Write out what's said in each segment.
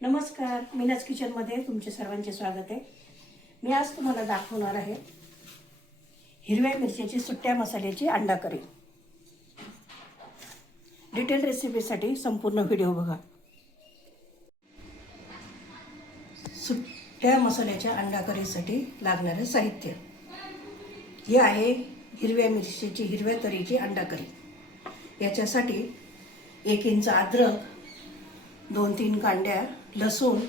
नमस्कार, मीनाज किचनमध्ये तुमचे सर्वांचे स्वागत आहे। मी आज तुम्हाला दाखवणार आहे हिरव्या मिरच्याची सुट्ट्या मसाल्याची अंडा करी। डिटेल रेसिपीसाठी संपूर्ण व्हिडिओ बघा। सुट्ट्या मसाल्याच्या अंडा करीसाठी लागणारे साहित्य हे आहे हिरव्या मिरच्याची हिरव्या तरीची अंडा करी। याच्यासाठी 1 इंच अद्रक, 2-3 कांड्या लसूण,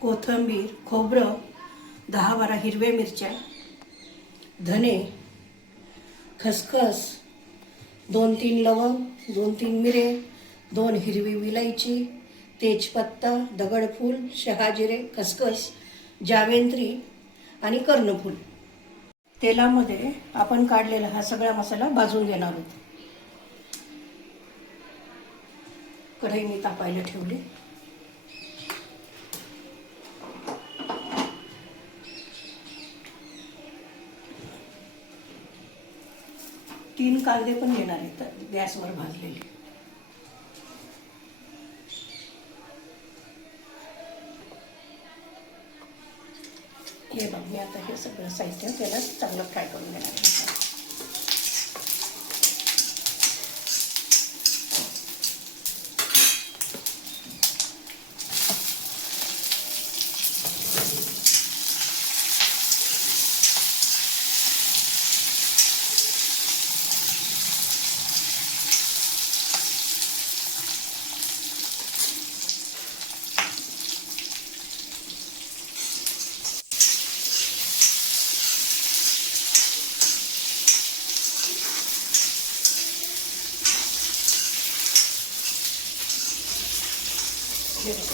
कोथिंबीर, खोबरं, 10-12 हिरव्या मिरच्या, धने, खसखस, 2-3 लवंग, 2-3 मिरे, 2 हिरवी विलायची, तेजपत्ता, दगडफूल, शहाजिरे, खसखस, जावेत्री आणि कर्णफूल। तेलामध्ये आपण काढलेला हा सगळा मसाला भाजून घेणार आहोत। कढई मी तापायला ठेवली। तीन कांदे पण घेणार आहेत गॅसवर भाजलेले। हे बघ, मी आता हे सगळं साहित्य त्याला चांगलं फ्राय करून घेणार आहे।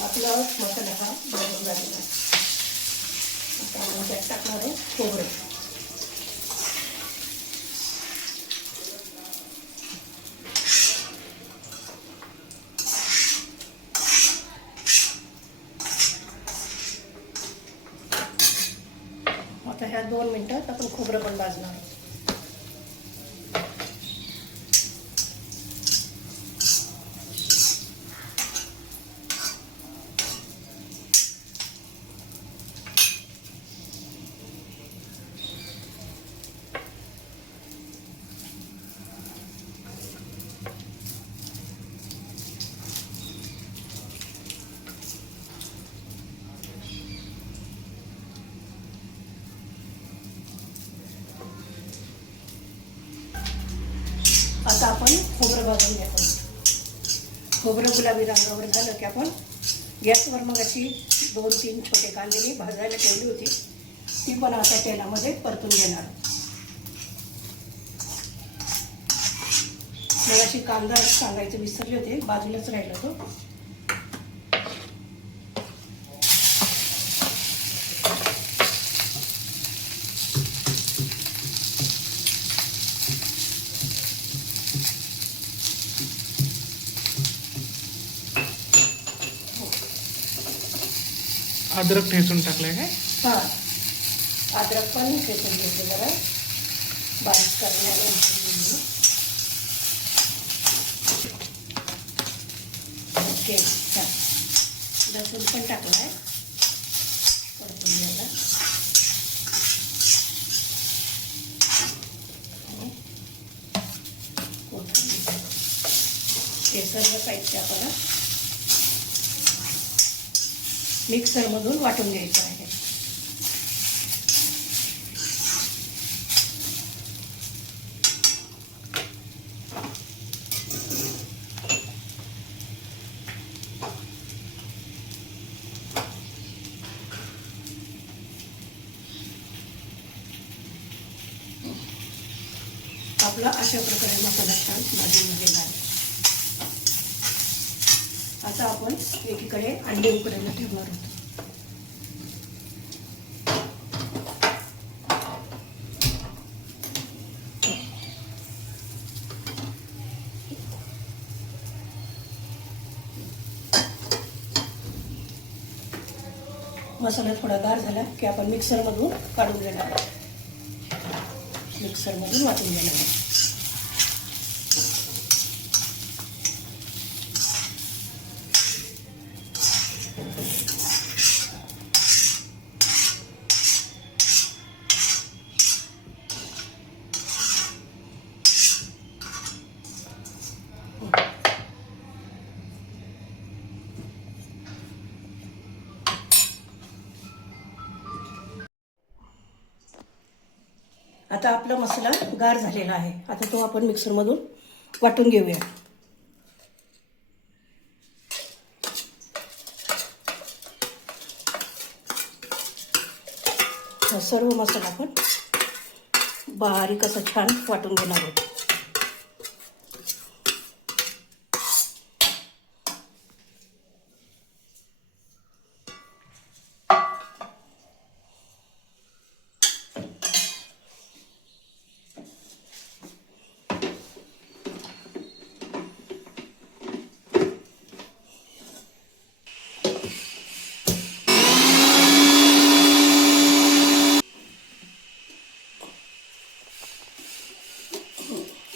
आपला मसाला हा बनवून झालेला आहे। आता आपण त्यात टाकणार आहे खोबरं। आता ह्या 2 मिनिटात आपण खोबरं पण भाजणार आहोत। आता आपण खोबरं भाजून घेतो। खोबरं गुलाबी रंगावर झालं की आपण गॅसवर मग अशी 2-3 छोटे कांदे मी भाजायला ठेवली होती, ती पण आता तेलामध्ये परतून घेणार। मग अशी कांदा सांगायचं विसरले होते, बाजूलाच राहिला तो। अद्रक ठेचून टाकलंय काय? हां, अद्रक पण ठेचून घेते जरा बारीक करण्यानंतर। ओके, छान। लसूण पण टाकला आहे परतून घ्यायला। हे सर्व साहित्य आपल्याला मिक्सरमधून वाटून घ्यायचं आहे। आपला अशा प्रकारे मसाला छान भाजून घेणार आहे। आता आपण एकीकडे अंडे उकडायला ठेवणार आहोत। मसाला थोडा गार झाला की आपण मिक्सरमधून काढून घेणार आहोत। मिक्सरमधून वाटून घेणार आहोत। आता आपला मसाला गार झालेला आहे. आता तो आपण मिक्सरमधून वाटून घेऊया. हा सर्व मसाला आपण बारीक असं छान वाटून घेणार आहोत.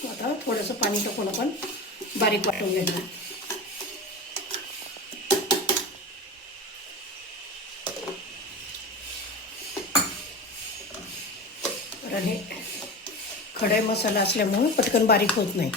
आता थोडंसं पाणी टाकून आपण बारीक वाटून घेणार. कारण हे खडा मसाला असल्यामुळे पटकन बारीक होत नाही.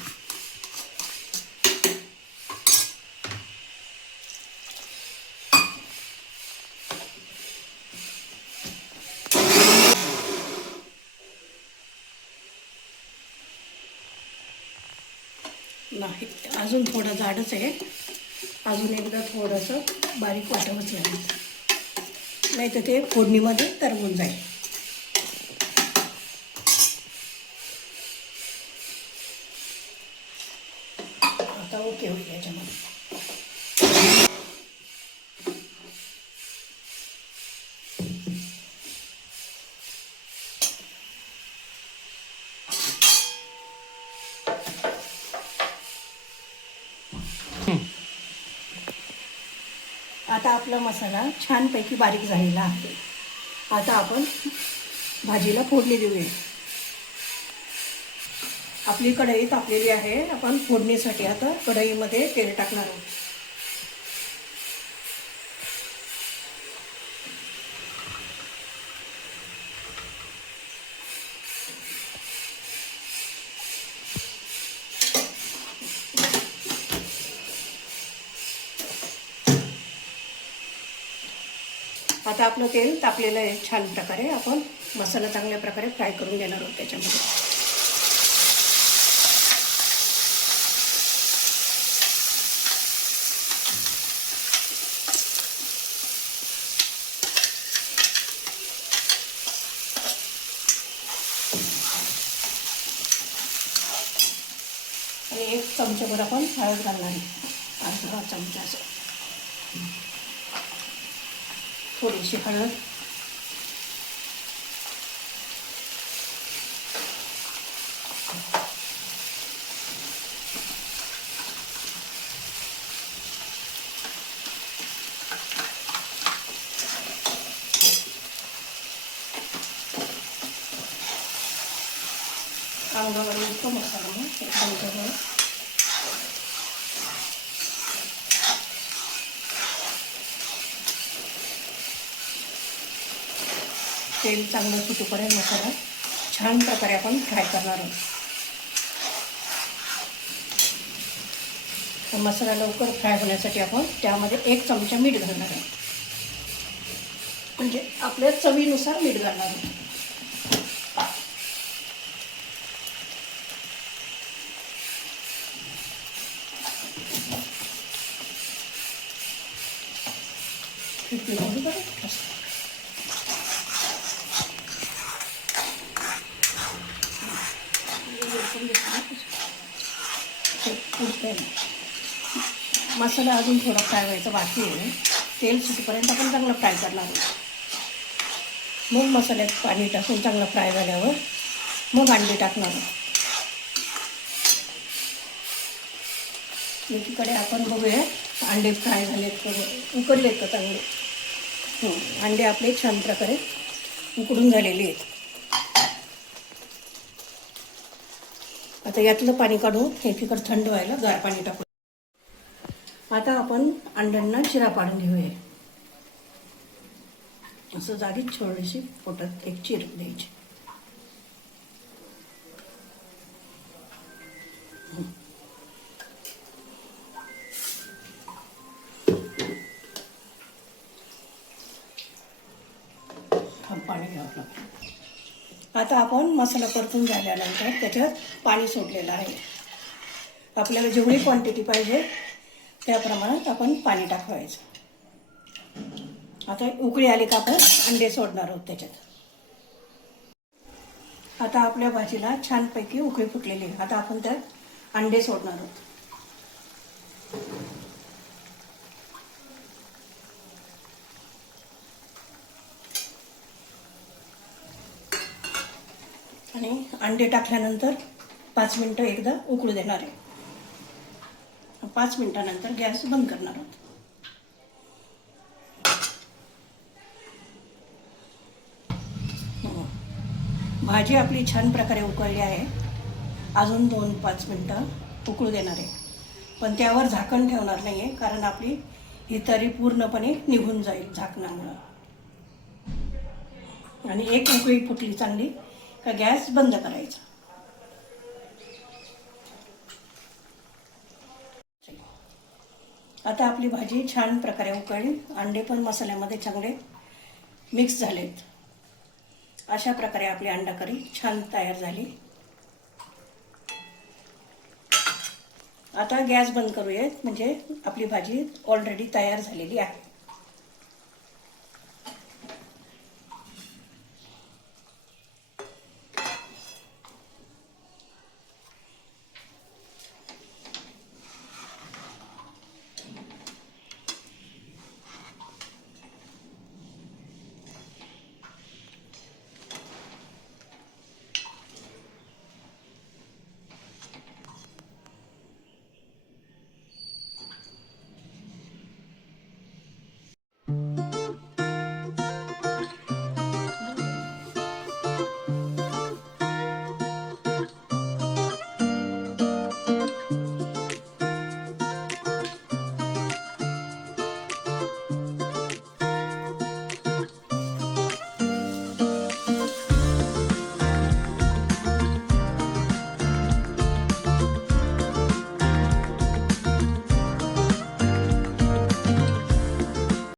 नाही, अजून थोडं जाडच आहे. अजून एकदा थोडंसं बारीक वाटावंच लागेल, नाही तर ते फोडणीमध्ये तरवून जाईल. आता ओके होईल याच्यामध्ये. आता आपला मसाला छानपैकी बारीक झालेला आहे. आता आपण भाजीला फोडणी देऊया. आपली कढई तापलेली आहे. आपण फोडणीसाठी आता कढईमध्ये तेल टाकणार आहोत. आता आपलं तेल तापलेलं आहे छान प्रकारे. आपण मसाला चांगल्या प्रकारे फ्राय करून घेणार आहोत त्याच्यामध्ये. आणि 1 चमचाभर आपण हळद घालणार आहे. अर्धा चमचा असं थोडीशी हळद. अंगावर येतो मसाला मग एक चमचाभर. तेल चांगलं सुटूपर्यंत मसाला छान प्रकारे आपण फ्राय करणार आहोत. तर मसाला लवकर फ्राय होण्यासाठी आपण त्यामध्ये 1 चमचा मीठ घालणार आहे. म्हणजे आपल्या चवीनुसार मीठ घालणार आहे. मसाला अजून थोडा फ्राय व्हायचा बाकी आहे. तेल सुटेपर्यंत आपण चांगलं फ्राय करणार आहोत. मग मसाल्यात पाणी टाकून चांगलं फ्राय झाल्यावर मग अंडी टाकणार आहोत. एकीकडे आपण बघूया अंडे फ्राय झालेत, उकडलेत का चांगले. अंडे आपले छान प्रकारे उकडून झालेले आहेत. आता यातलं पाणी काढून एकीकडे थंड व्हायला गार पाणी टाकू. आता आपण अंड्यांना चिरा पाडून घेऊया. असं जागीच छोटीशी पोटात एक चिर द्यायची. पाणी घ्यावं लागतं. आता आपण मसाला परतून झाल्यानंतर त्याच्यात पाणी सोडलेलं आहे. आपल्याला जेवढी क्वांटिटी पाहिजे त्या प्रमाणात आपण पाणी टाकवायचं. आता उकळी आली का आपण अंडे सोडणार आहोत त्याच्यात. आता आपल्या भाजीला छानपैकी उकळी फुटलेली आहे. आता आपण त्यात अंडे सोडणार आहोत. आणि अंडे टाकल्यानंतर 5 मिनटं एकदा उकळू देणार आहे. 5 मिनिटानंतर गॅस बंद करणार आहोत. भाजी आपली छान प्रकारे उकळली आहे. अजून 2-5 मिनटं उकळू देणार आहे. पण त्यावर झाकण ठेवणार नाही आहे, कारण आपली ही तरी पूर्णपणे निघून जाईल झाकणामुळं. आणि एक उकळी फुटली चांगली का गॅस बंद करायचा. आता आपली भाजी छान प्रकारे उकळली. अंडे पण मसाल्यामध्ये चांगले मिक्स झालेत. अशा प्रकारे आपली अंडा करी छान तयार झाली. आता गॅस बंद करूयात, म्हणजे आपली भाजी ऑलरेडी तयार झालेली आहे.